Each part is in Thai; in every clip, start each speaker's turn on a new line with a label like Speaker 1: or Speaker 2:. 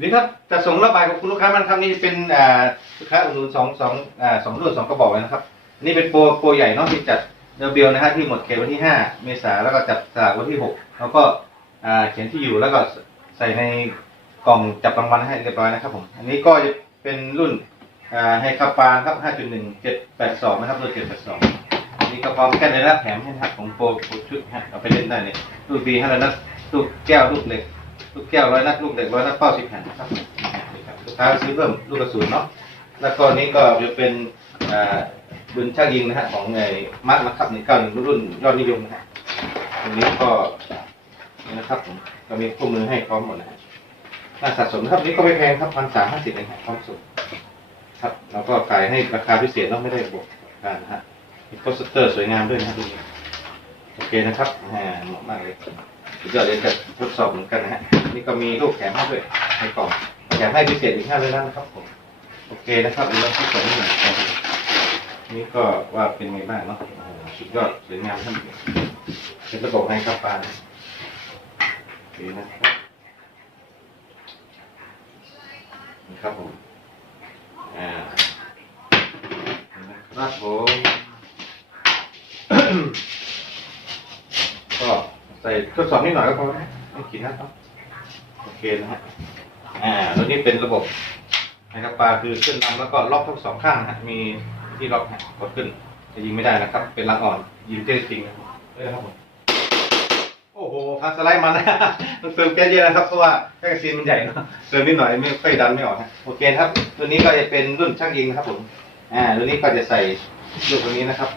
Speaker 1: นี่ครับจะส่งระบายกับคุณลูกค้ามันครับนี่เป็นอ่าลูกค้าอุดหนุนสองสองอ่าสองรุ่นสองกระบอกเลยนะครับอันนี่เป็นโปรโปรใหญ่เนาะที่จัดเดบิวนะฮะที่หมดเขตวันที่ห้าเมษาแล้วก็จับสลากวันที่หกแล้วก็อ่าเขียนที่อยู่แล้วก็ใส่ในกล่องจับรางวัลให้เรียบร้อยนะครับผมอันนี้ก็จะเป็นรุ่นอ่าให้คาปานครับห้าจุดหนึ่งเจ็ดแปดสองนะครับรุ่นเจ็ดแปดสองนี่ก็พร้อมแค่ในรับแถมให้นะครับของโปรโปรชุดฮะเอาไปเล่นได้เลยลูกดีให้แล้วนะลูกแก้วลูกเหล็ก ลูกแก้วร้อยนัดลูกเด็กร้อยนัดเป้าสิบแผ่นนะครับนี่ครับลูกค้าซื้อเพิ่มลูกกระสุนเนาะแล้วก็นี้ก็จะเป็นอ่าปืนช่างยิงนะฮะของไอ้มาร์คนะครับหนึ่งเก้าหนึ่งรุ่นยอดนิยมนะฮะอันนี้ก็นี่นะครับผมก็มีคู่มือให้พร้อมหมดนะฮะน่าสะสมนครับนี่ก็ไม่แพงครับพันสามห้าสิบเองครับพร้อมส่งครับแล้วก็ขายให้ราคาพิเศษเนาไม่ได้บวกกันนะฮะมีโปสเตอร์สวยงามด้วยนะฮะดูโอเคนะครับเหมาะมากเลย สุดยอดเลยจะทดสอบเหมือนกันนะฮะ นี่ก็มีลูกแถมให้ด้วยในกล่องแถมให้พิเศษอีกห้าเลยนครับผม โอเคนะครับเดี๋ยวเราทดสอบนิดหน่อยครับนี่ก็ว่าเป็นไงบ้างเนาะสุดยอดสวยงามท่านเป็นระบบให้ครับปานะโอเคนะครับนี่ครับผมอ่านะครับผม ทดสอบนิดหน่อยก็พอนะไม่กี่นัดเนาะโอเคนะฮะอ่าแล้วนี่เป็นระบบนะครับปลาคือขึ้นลำแล้วก็ล็อกทั้งสองข้างนะฮะมีที่ล็อกฮะกดขึ้นจะยิงไม่ได้นะครับ เป็นลังอ่อนยิงเจ๊จริงนะครับเอ้ยนะครับผมโอ้โหพักสไลด์มันนะมันเติมแก๊สเยอะนะครับเพราะว่าแก๊สซีนมันใหญ่เนาะเติมนิดหน่อยไม่ค่อยดันไม่ออกฮะโอเคครับ ตัวนี้ก็จะเป็นรุ่นช่างยิงนะครับผมอ่าตัวนี้ก็จะใส่ลูกตัวนี้นะครับ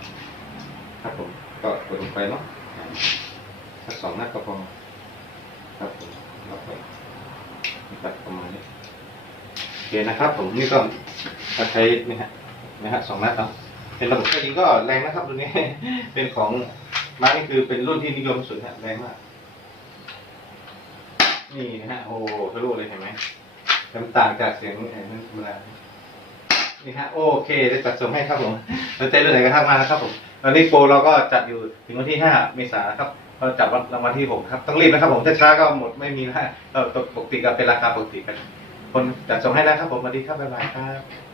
Speaker 1: ครับผมก็กดลงไปเนาะ สักสองนัดก็พอครับผมล็อกไว้นะครับประมาณนี้โอเคนะครับ ผมนี่ก็จะใช้นี่ฮะนะฮะสองนัดเนาะเป็นระบบจริงก็แรงนะครับตัวนี้ เป็นของมานี่คือเป็นรุ่นที่นิยมสุดฮะแรงมาก นี่นะฮะโอ้ทะลุเลยเห็นไหมมันต่างจากเสียงไอ้นั่นธรรมดานี่ฮะโอเคได้จัดส่งให้ครับผมสนใจรุ่นไหนก็ทักมานะครับผมตอนนี้โปรเราก็จัดอยู่ถึงวันที่ห้าเมษายนครับ เราจับรางวัลที่หกครับ ต้องรีบนะครับ ผมถ้าช้าก็หมดไม่มีนะฮะเราปกติก็เป็นราคาปกติกันคนจัดส่งให้นะครับผมสวัสดีครับบ๊ายบายครับ